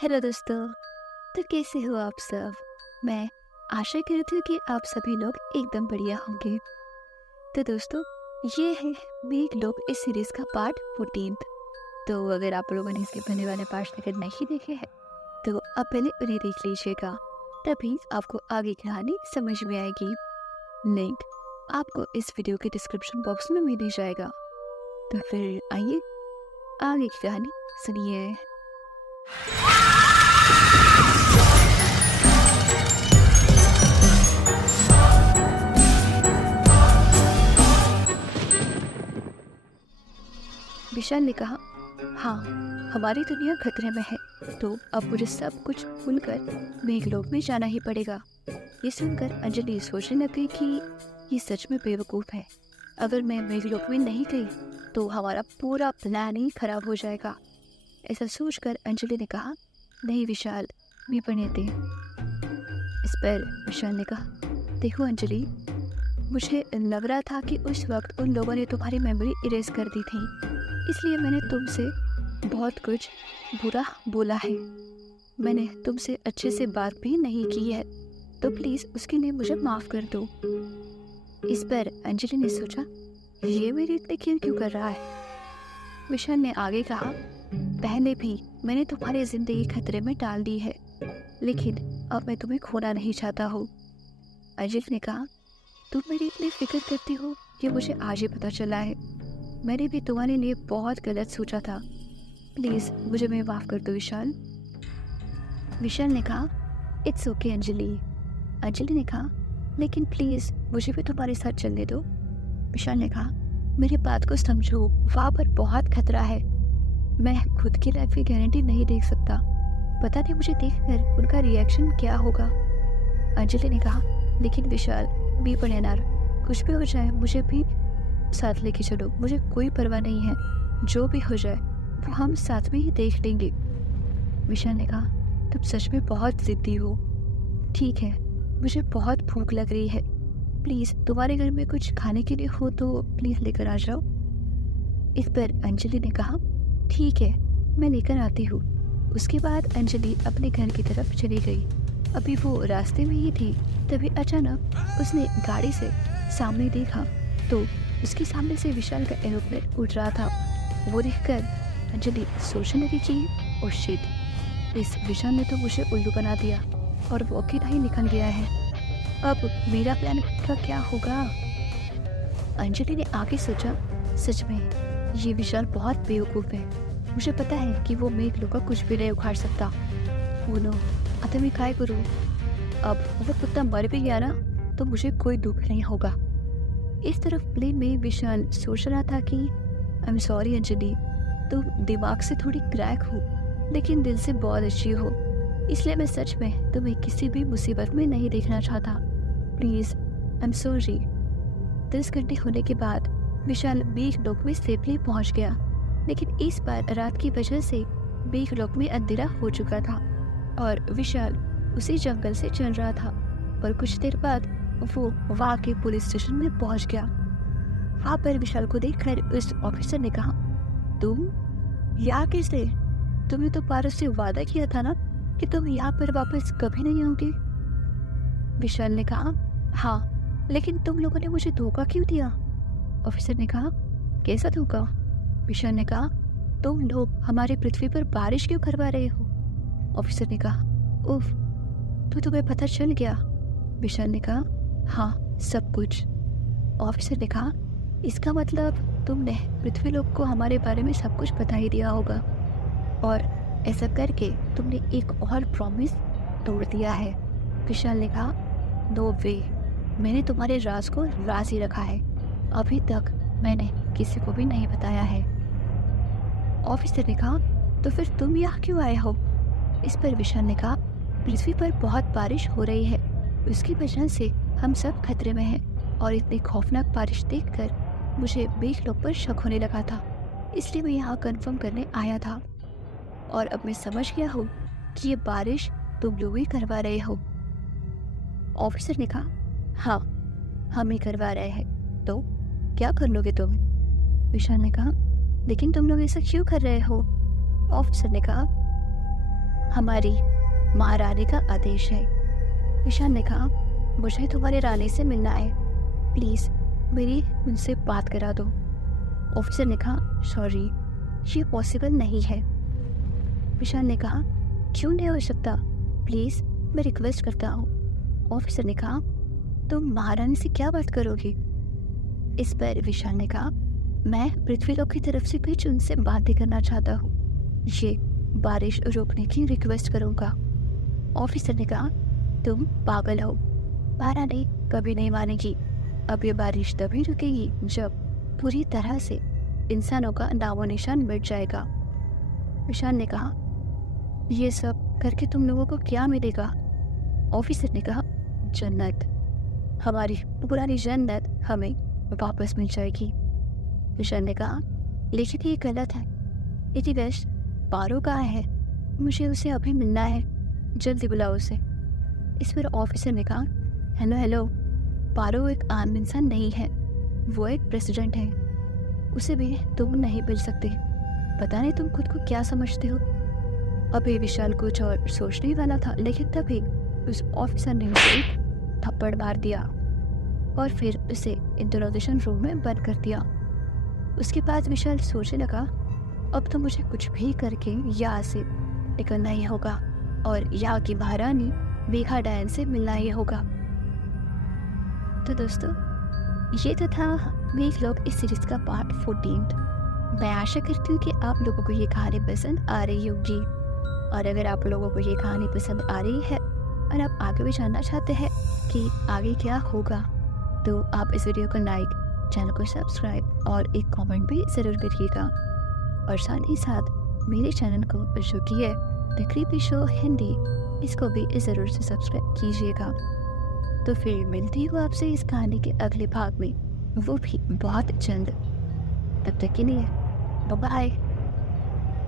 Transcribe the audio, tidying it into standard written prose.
Hello दोस्तों। तो कैसे हो आप सब? मैं आशा करती हूँ कि आप सभी लोग एकदम बढ़िया होंगे। तो दोस्तों, ये है मेक लोग इस सीरीज का पार्ट 14। तो अगर आप लोगों ने इसके पहले वाले पार्ट अगर नहीं देखे हैं तो आप पहले उन्हें देख लीजिएगा, तभी आपको आगे की कहानी समझ में आएगी। लिंक आपको इस वीडियो के डिस्क्रिप्शन बॉक्स में मिल ही जाएगा। तो फिर आइए आगे की कहानी सुनिए। विशाल ने कहा, हाँ, हमारी दुनिया खतरे में है, तो अब मुझे सब कुछ भूलकर मेघलोक में जाना ही पड़ेगा। ये सुनकर अंजलि सोचने लग गई कि ये सच में बेवकूफ़ है। अगर मैं मेघलोक में नहीं गई तो हमारा पूरा प्लान ही खराब हो जाएगा। ऐसा सोचकर अंजलि ने कहा, नहीं विशाल, मैं पढ़ने दे। इस पर विशाल ने कहा, देखो अंजलि, मुझे लग रहा था कि उस वक्त उन लोगों ने तुम्हारी मेमोरी इरेज कर दी थी, इसलिए मैंने तुमसे बहुत कुछ बुरा बोला है। मैंने तुमसे अच्छे से बात भी नहीं की है, तो प्लीज़ उसके लिए मुझे माफ़ कर दो। इस पर अंजलि ने सोचा, ये मेरी इतनी केयर क्यों कर रहा है। विशाल ने आगे कहा, पहले भी मैंने तुम्हारी ज़िंदगी खतरे में डाल दी है, लेकिन अब मैं तुम्हें खोना नहीं चाहता हूँ। अंजलि ने कहा, तुम मेरी इतनी फिक्र करती हो कि मुझे आज ही पता चला है। मैंने भी तुम्हारे लिए बहुत गलत सोचा था। प्लीज़ मुझे मैं माफ़ कर दो विशाल। विशाल ने कहा, इट्स ओके अंजलि। अंजलि ने कहा, लेकिन प्लीज़ मुझे भी तुम्हारे साथ चलने दो। विशाल ने कहा, मेरी बात को समझो, वहाँ पर बहुत खतरा है। मैं खुद की लाइफ की गारंटी नहीं देख सकता। पता नहीं मुझे देखकर उनका रिएक्शन क्या होगा। अंजलि ने कहा, लेकिन विशाल, भी पढ़ेनार, कुछ भी हो जाए मुझे भी साथ लेके चलो, मुझे कोई परवाह नहीं है। जो भी हो जाए वो हम साथ में ही देख लेंगे। विशाल ने कहा, तुम सच में बहुत ज़िद्दी हो। ठीक है, मुझे बहुत भूख लग रही है, प्लीज़ तुम्हारे घर में कुछ खाने के लिए हो तो प्लीज़ लेकर आ जाओ। इस पर अंजलि ने कहा, ठीक है, मैं लेकर आती हूँ। उसके बाद अंजलि अपने घर की तरफ चली गई। अभी वो रास्ते में ही थी, तभी अचानक उसने गाड़ी से सामने देखा तो उसके सामने से विशाल का एरोप्लेन उड़ रहा था। वो देखकर अंजलि सोचने लगी कि ओह शिट, इस विशाल ने तो मुझे उल्लू बना दिया और वो अकेला ही निकल गया है। अब मेरा प्लान का क्या होगा। अंजलि ने आगे सोचा, सच में ये विशाल बहुत बेवकूफ़ है। मुझे पता है कि वो मेघलोक का कुछ भी नहीं उखाड़ सकता। वो नो, अतः मैं काय करूँ। अब वो कुत्ता मर भी गया ना तो मुझे कोई दुख नहीं होगा। इस तरफ प्लेन में विशाल सोच रहा था कि आई एम सॉरी अंजलि, तुम दिमाग से थोड़ी क्रैक हो लेकिन दिल से बहुत अच्छी हो, इसलिए मैं सच में तुम्हें किसी भी मुसीबत में नहीं देखना चाहता। Please I am sorry. 10 घंटे होने के बाद विशाल मेघलोक में सेफली पहुंच गया, लेकिन इस बार रात की वजह से मेघलोक में अंधेरा हो चुका था और विशाल उसी जंगल से चल रहा था। पर कुछ देर बाद वो वहाँ के पुलिस स्टेशन में पहुंच गया। वहाँ पर विशाल को देखकर उस ऑफिसर ने कहा, तुम यहाँ कैसे? तुमने तो पारस से वादा किया था ना कि तुम यहाँ पर वापस कभी नहीं आओगे। विशाल ने कहा, हाँ, लेकिन तुम लोगों ने मुझे धोखा क्यों दिया? ऑफिसर ने कहा, कैसा धोखा? विशाल ने कहा, तुम लोग हमारे पृथ्वी पर बारिश क्यों करवा रहे हो? ऑफिसर ने कहा, उफ, तो तुम्हें पता चल गया? विशाल ने कहा, हाँ, सब कुछ। ऑफिसर ने कहा, इसका मतलब तुमने पृथ्वी लोग को हमारे बारे में सब कुछ बता ही दिया होगा और ऐसा करके तुमने एक और प्रॉमिस तोड़ दिया है। विशाल ने कहा, नो वे, मैंने तुम्हारे राज को राज ही रखा है। अभी तक मैंने किसी को भी नहीं बताया है। ऑफिसर ने कहा, तो फिर तुम यहाँ क्यों आए हो? इस पर विशाल ने कहा, पृथ्वी पर बहुत बारिश हो रही है, उसकी वजह से हम सब खतरे में हैं और इतनी खौफनाक बारिश देखकर मुझे मेघलोक पर शक होने लगा था, इसलिए मैं यहाँ कंफर्म करने आया था और अब मैं समझ गया हूँ कि ये बारिश तुम लोग ही करवा रहे हो। ऑफिसर ने कहा, हाँ, हम ही करवा रहे हैं, तो क्या कर लोगे तुम? विशाल ने कहा, लेकिन तुम लोग ऐसा क्यों कर रहे हो? ऑफिसर ने कहा, हमारी महारानी का आदेश है। विशाल ने कहा, मुझे तुम्हारी रानी से मिलना है, प्लीज़ मेरी उनसे बात करा दो। ऑफिसर ने कहा, सॉरी, ये पॉसिबल नहीं है। विशाल ने कहा, क्यों नहीं हो सकता, प्लीज़ मैं रिक्वेस्ट करता हूँ। ऑफिसर ने कहा, तुम महारानी से क्या बात करोगी? इस पर विशाल ने कहा, मैं पृथ्वीलोक की तरफ से भी उनसे बातें करना चाहता हूँ, ये बारिश रोकने की रिक्वेस्ट करूँगा। ऑफिसर ने कहा, तुम पागल हो, महारानी कभी नहीं मानेगी। अब ये बारिश तभी रुकेगी जब पूरी तरह से इंसानों का नामो निशान मिट जाएगा। विशाल ने कहा, ये सब करके तुम लोगों को क्या मिलेगा? ऑफिसर ने कहा, जन्नत, हमारी पुरानी जन्नत हमें वापस मिल जाएगी। विशाल ने कहा, लेकिन ये गलत है। इति वेस्ट पारो कहाँ है? मुझे उसे अभी मिलना है, जल्दी बुलाओ उसे। इस पर ऑफिसर ने कहा, हेलो हेलो, पारो एक आम इंसान नहीं है, वो एक प्रेसिडेंट है, उसे भी तुम नहीं मिल सकते। पता नहीं तुम खुद को क्या समझते हो। अभी विशाल कुछ और सोचने वाला था, लेकिन तभी उस ऑफिसर ने उसे एक थप्पड़ मार दिया और फिर उसे इंटरोगेशन रूम में बंद कर दिया। उसके बाद विशाल सोचने लगा, अब तो मुझे कुछ भी करके यहाँ से निकलना ही होगा और यहाँ की महारानी मेघा डायन से मिलना ही होगा। तो दोस्तों, ये तो था मेघलोक इस सीरीज का पार्ट 14। मैं आशा करती हूँ कि आप लोगों को ये कहानी पसंद आ रही होगी, और अगर आप लोगों को ये कहानी पसंद आ रही है और आप आगे भी जानना चाहते हैं कि आगे क्या होगा, तो आप इस वीडियो को लाइक, चैनल को सब्सक्राइब और एक कमेंट भी ज़रूर करिएगा। और साथ ही साथ मेरे चैनल को जो कि है द क्रीपी शो हिंदी, इसको भी ज़रूर से सब्सक्राइब कीजिएगा। तो फिर मिलती हूँ आपसे इस कहानी के अगले भाग में, वो भी बहुत जल्द। तब तक के लिए बाय बाय।